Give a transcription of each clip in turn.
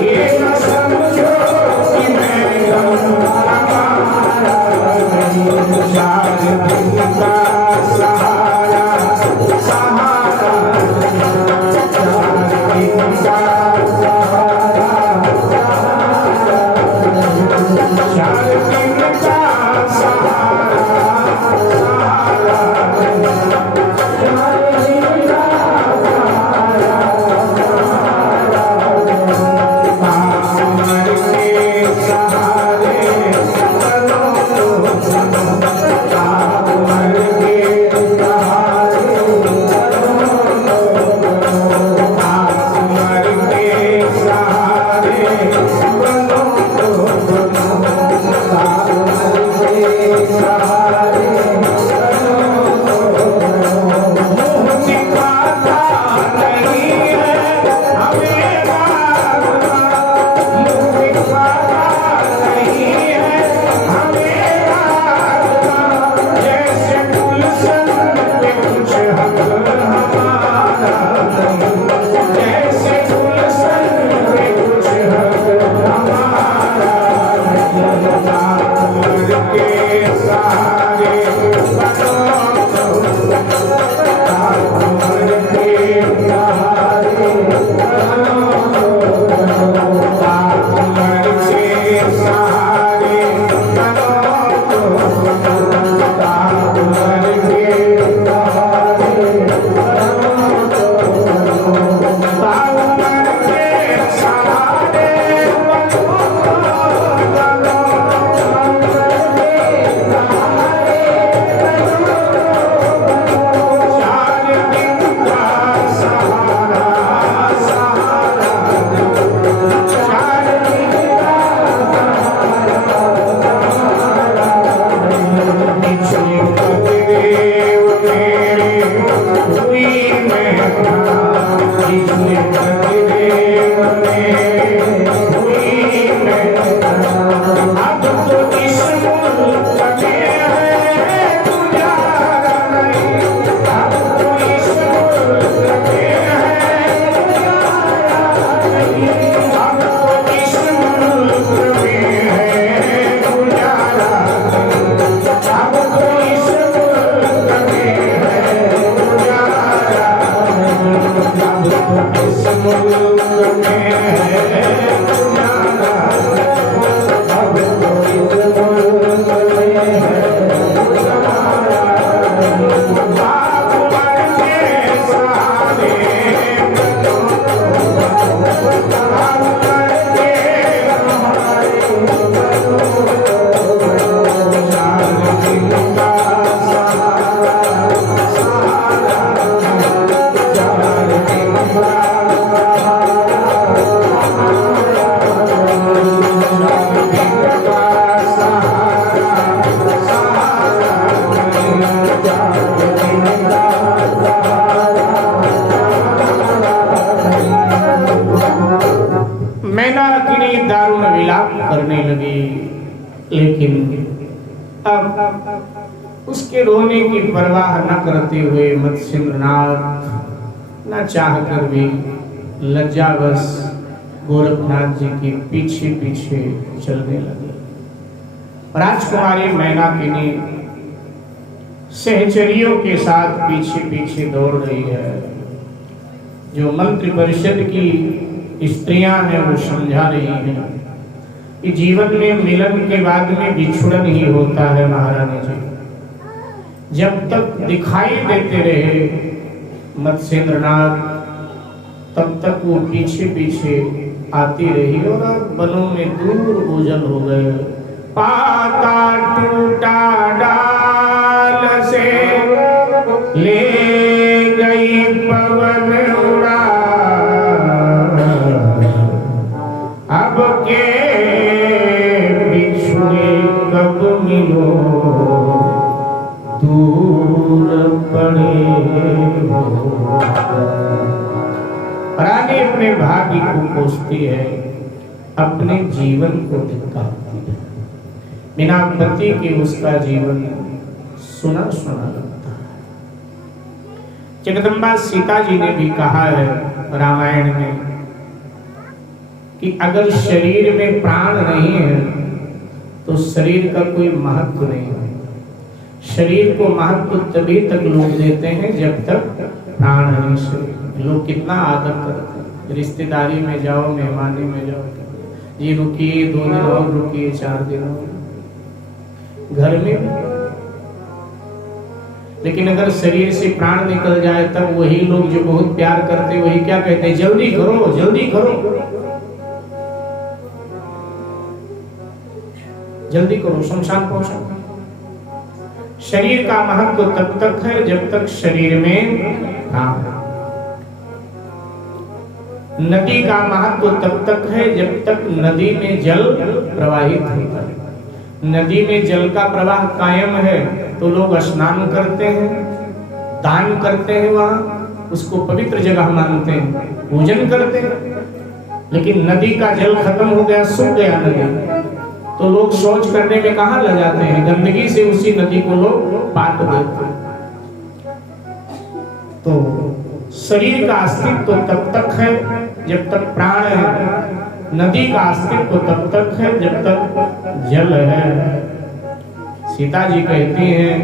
Yeah. लेकिन अब उसके रोने की परवाह न करते हुए मत्स्येंद्रनाथ न चाहकर भी लज्जावश गोरखनाथ जी के पीछे पीछे चलने लगे। राजकुमारी मैनाकिनी सहचरियों के साथ पीछे पीछे दौड़ रही है। जो मंत्री परिषद की स्त्रियां हैं वो समझा रही हैं कि जीवन में मिलन के बाद में बिछुड़न ही होता है महारानी जी। जब तक दिखाई देते रहे मत्स्येंद्रनाथ तब तक वो पीछे पीछे आती रही और अब वनों में दूर ओझल हो गए। पाता टूटा डाल से ले गई पवन उड़ा, अब के बिछुड़े कब मिलो दूर पड़े हो। रानी अपने भाग्य को कोसती है, अपने जीवन को धिक्कारती है। बिना पति के उसका जीवन सुना सुना लगता है। जगदम्बा सीता जी ने भी कहा है रामायण में कि अगर शरीर में प्राण नहीं है तो शरीर का कोई महत्व नहीं है। शरीर को महत्व तभी तक लोग देते हैं जब तक प्राण है शरीर। लोग कितना आदर करते हैं। रिश्तेदारी में जाओ, मेहमानी में जाओ, ये रुकिए 2 दिन और रुकिए, 4 दिन और, घर में। लेकिन अगर शरीर से प्राण निकल जाए तब वही लोग जो बहुत प्यार करते हैं वही क्या कहते हैं, जल्दी करो जल्दी करो जल्दी करो, शमशान पहुंचो। शरीर का महत्व तब तक है जब तक शरीर में प्राण है। नदी का महत्व तब तक है जब तक नदी में जल प्रवाहित होता है। नदी में जल का प्रवाह कायम है तो लोग स्नान करते हैं, दान करते हैं, वहां उसको पवित्र जगह मानते हैं, पूजन करते हैं। लेकिन नदी का जल खत्म हो गया, सूख गया नदी, तो लोग शौच करने में कहां लग जाते हैं, गंदगी से उसी नदी को लोग पाट देते हैं। तो शरीर का अस्तित्व तब तक है जब तक प्राण है। नदी का अस्तित्व तब तक है जब तक जल है। सीता जी कहती हैं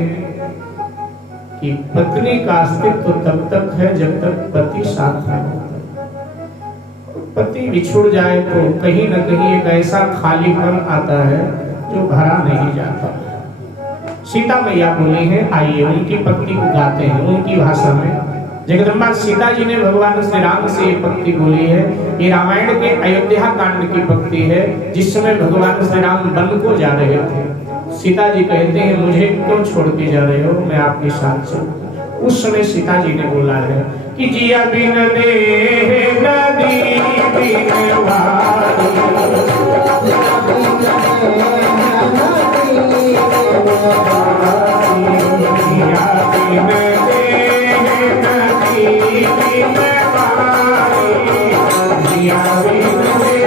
कि पत्नी का अस्तित्व तब तक है जब तक पति साथ में होता है। पति बिछुड़ जाए तो कहीं न कहीं एक ऐसा खालीपन आता है जो भरा नहीं जाता। सीता मैया बोली है, आइए उनकी पंक्ति को गाते हैं उनकी भाषा में। जगदम्बा सीता जी ने भगवान श्री राम से ये पंक्ति बोली है। ये रामायण के अयोध्या कांड की पंक्ति है, जिस समय भगवान श्री राम वन को जा रहे थे। सीता जी कहते हैं, मुझे क्यों छोड़ के जा रहे हो, मैं आपके साथ चलूं। उस समय सीता जी ने बोला है कि जिया बिन दे नदी बिन वारी, जिया बिन दे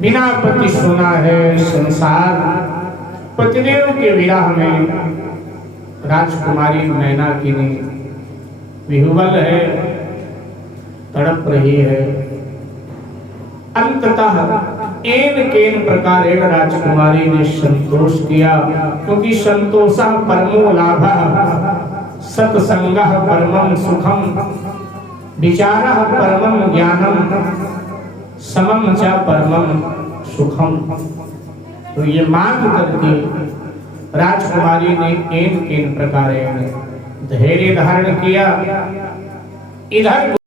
बिना पति सुना है संसार। पतिदेव के विरह में राजकुमारी मैनाकिनी विह्वल है, तड़प रही है। अंततः एन केन प्रकारेण राजकुमारी ने संतोष किया, क्योंकि संतोषः परमो लाभः, सत्संगः परमं सुखम, विचारः परमं ज्ञानम, समम च परमं सुखम। तो ये मांग करके राजकुमारी ने एन केन प्रकारेण धैर्य धारण किया। इधर